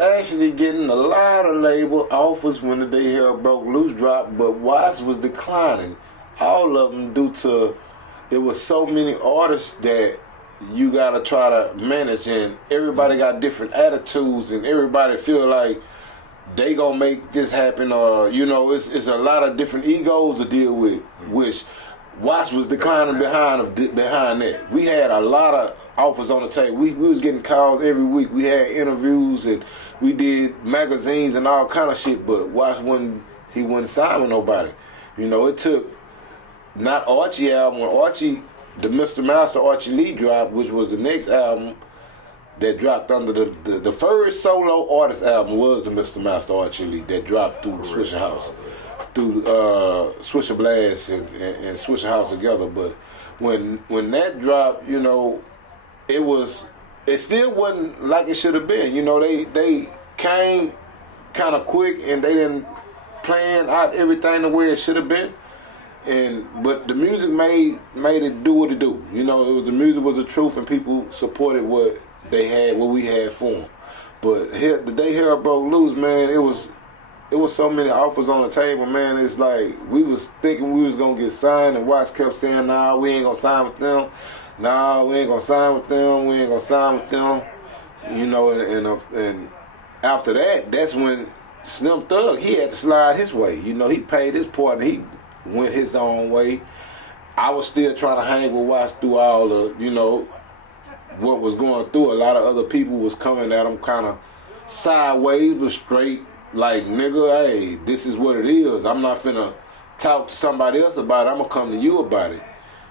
actually getting a lot of label offers when the Day Hell Broke Loose dropped, but Watts was declining. All of them due to it was so many artists that you gotta try to manage, and everybody got different attitudes, and everybody feel like they gonna make this happen, or it's a lot of different egos to deal with, which Watts was declining behind that. We had a lot of offers on the table. We was getting calls every week. We had interviews and we did magazines and all kind of shit. But Watts wasn't signed with nobody. It took not Archie album. When Archie, the Mr. Master Archie Lee dropped, which was the next album that dropped under the first solo artist album was the Mr. Master Archie Lee that dropped through Swishahouse. Through Swisher Blast and Swishahouse together, but when that dropped, it still wasn't like it should have been. They came kind of quick and they didn't plan out everything the way it should have been. But the music made it do what it do. The music was the truth, and people supported what we had for them. But here, the Day Hell Broke Loose, man, it was so many offers on the table, man. It's like we was thinking we was gonna get signed, and Watts kept saying, "Nah, we ain't gonna sign with them. Nah, we ain't gonna sign with them. We ain't gonna sign with them." And after that, that's when Slim Thug, he had to slide his way. He paid his part and he went his own way. I was still trying to hang with Watts through all the, what was going through. A lot of other people was coming at him kind of sideways, but straight. Like, nigga, hey, this is what it is. I'm not finna talk to somebody else about it. I'm gonna come to you about it.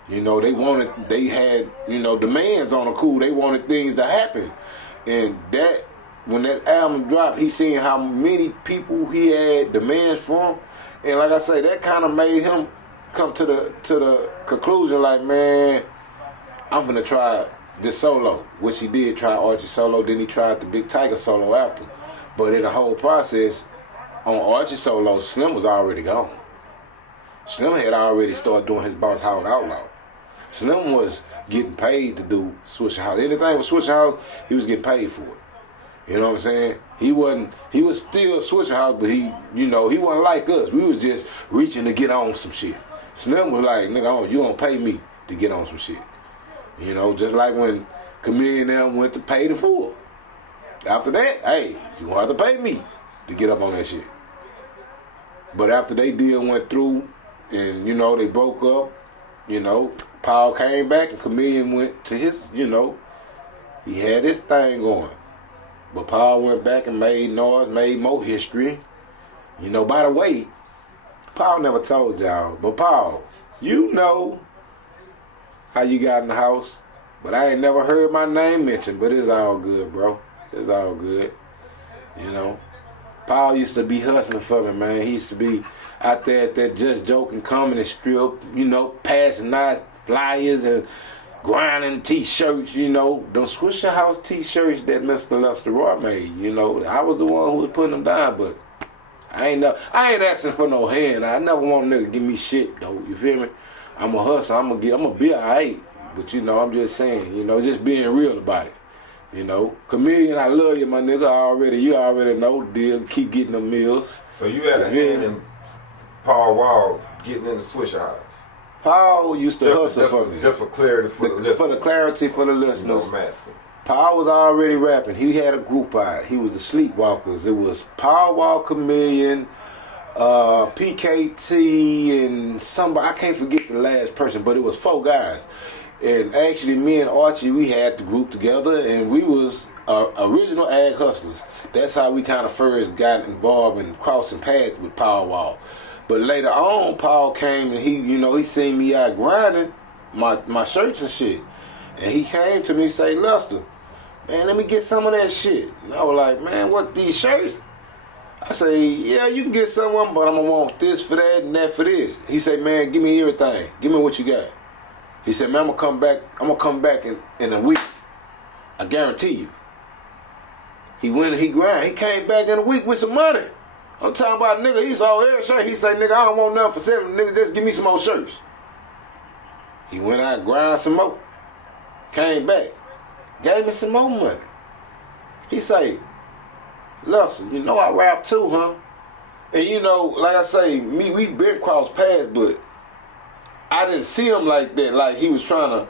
They had, demands on the cool. They wanted things to happen. And when that album dropped, he seen how many people he had demands from. And like I say, that kind of made him come to the conclusion, like, man, I'm finna try this solo, which he did try Archie solo. Then he tried the Big Tiger solo after. But in the whole process, on Archie solo, Slim was already gone. Slim had already started doing his Boss Hog Outlaw. Slim was getting paid to do Swishahouse. Anything with Swishahouse, he was getting paid for it. You know what I'm saying? He was still Swishahouse, but he wasn't like us. We was just reaching to get on some shit. Slim was like, nigga, you gonna pay me to get on some shit. Just like when Chameleon them went to pay the fool. After that, hey, you gonna have to pay me to get up on that shit. But after they deal went through and, they broke up, Paul came back and Chameleon went to his, he had his thing going. But Paul went back and made noise, made more history. By the way, Paul never told y'all, but Paul, how you got in the house, but I ain't never heard my name mentioned, but it's all good, bro. It's all good. Paul used to be hustling for me, man. He used to be out there at that Just Joking comedy strip, passing out flyers and grinding t-shirts, them Swishahouse t-shirts that Mr. Lester Roy made, I was the one who was putting them down, but I ain't asking for no hand. I never want a nigga to give me shit, though. You feel me? I'm a hustler. I'm gonna be alright. But I'm just saying, just being real about it. Chameleon, I love you, my nigga. You already know the deal. Keep getting them meals. So you had a hand in Paul Wall getting in the Swishahouse. Paul used to hustle for me. Just for clarity for the listeners. For the clarity for the listeners. Paul was already rapping. He had a group out. He was the Sleepwalkers. It was Paul Wall, Chameleon, PKT, and somebody, I can't forget the last person, but it was 4 guys. And actually, me and Archie, we had the group together, and we was original ag hustlers. That's how we kind of first got involved in crossing paths with Paul Wall. But later on, Paul came and he seen me out grinding my shirts and shit. And he came to me and say, Lester, man, let me get some of that shit. And I was like, man, what, these shirts? I say, yeah, you can get some of them, but I'm going to want this for that and that for this. He said, man, give me everything. Give me what you got. He said, man, I'm going to come back in a week. I guarantee you. He went and he grind. He came back in a week with some money. I'm talking about, nigga, he saw every shirt. He said, nigga, I don't want nothing for 7. Nigga, just give me some more shirts. He went out, grind some more. Came back. Gave me some more money. He say, Listen, you know I rap too, huh? And you know, like I say, we been crossed paths, but I didn't see him like that. Like he was trying to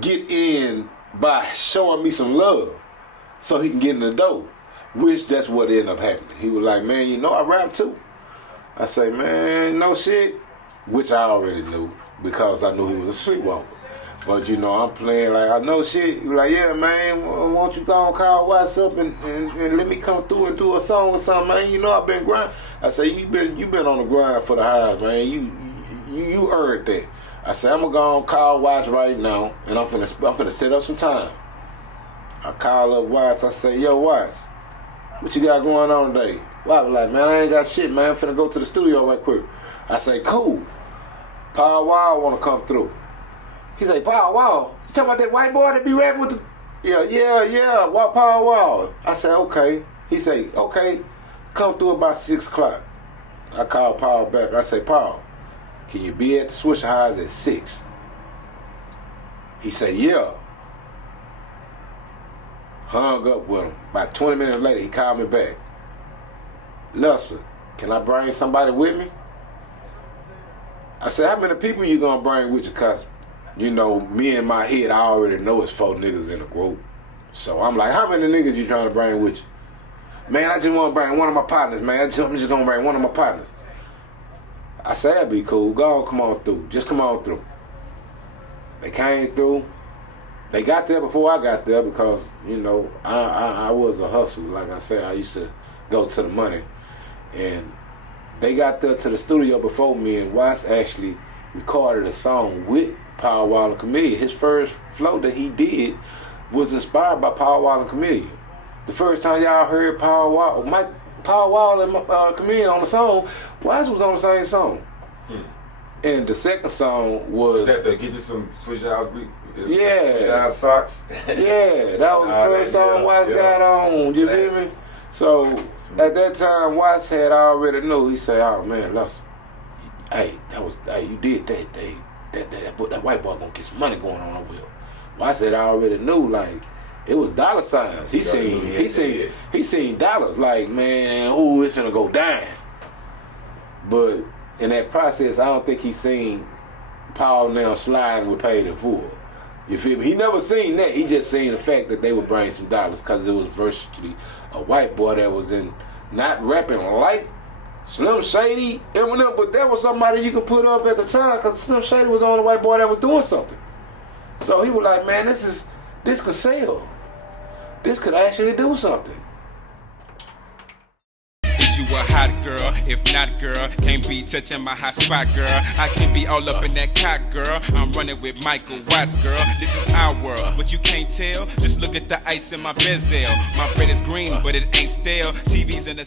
get in by showing me some love so he can get in the door. Which that's what ended up happening. He was like, man, you know I rap too. I say, man, no shit. Which I already knew because I knew he was a streetwalker. But you know, I'm playing like I know shit. He was like, yeah, man, won't you go and call Watts up and let me come through and do a song or something, man? You know I've been grinding. I say, you been on the grind for the highs, man. You earned that. I say, I'm gonna go and call Watts right now, and I'm finna set up some time. I call up Watts. I say, yo, Watts, what you got going on today? Watts was like, man, I ain't got shit, man. I'm finna go to the studio right quick. I say, cool. Power Wild wanna come through. He say, Power Wild, you talking about that white boy that be rapping with the... Yeah, what Power Wild? I say, okay. He say, okay, come through about 6 o'clock. I call Power back. I say, Power, can you be at the Swishahouse at 6? He say, yeah. Hung up with him. About 20 minutes later, he called me back. Listen, can I bring somebody with me? I said, how many people you gonna bring with you? Cause, you know, me in my head, I already know it's 4 niggas in a group. So I'm like, how many niggas you trying to bring with you? Man, I just want to bring one of my partners, man. I'm just gonna bring one of my partners. I said, that'd be cool. Go on, come on through. Just come on through. They came through. They got there before I got there because, you know, I was a hustler. Like I said, I used to go to the money. And they got there to the studio before me, and Watts actually recorded a song with Power Wild and Chameleon. His first flow that he did was inspired by Power Wild and Chameleon. The first time y'all heard Power Wild and Chameleon on the song, Watts was on the same song. And the second song was... That to get you some Swishahouse beat? Yeah. Swishahouse socks? Yeah, that was the first song Watts got on, you feel me? So, at that time, Watts had already knew. He said, oh man, listen, you did that. That white boy gonna get some money going on over here. Watts said, I already knew, like, it was dollar signs. He seen dollars, like, man, ooh, it's gonna go down. But in that process, I don't think he seen Paul now sliding with paid in full. You feel me? He never seen that. He just seen the fact that they would bring some dollars because it was virtually a white boy that was in, not rapping like Slim Shady, Eminem, but that was somebody you could put up at the time because Slim Shady was the only white boy that was doing something. So he was like, man, this could sell. This could actually do something. You a hot girl, if not girl, can't be touching my hot spot, girl. I can't be all up in that cock, girl. I'm running with Michael Watts, girl. This is our world, but you can't tell. Just look at the ice in my bezel. My bread is green, but it ain't stale. TV's in the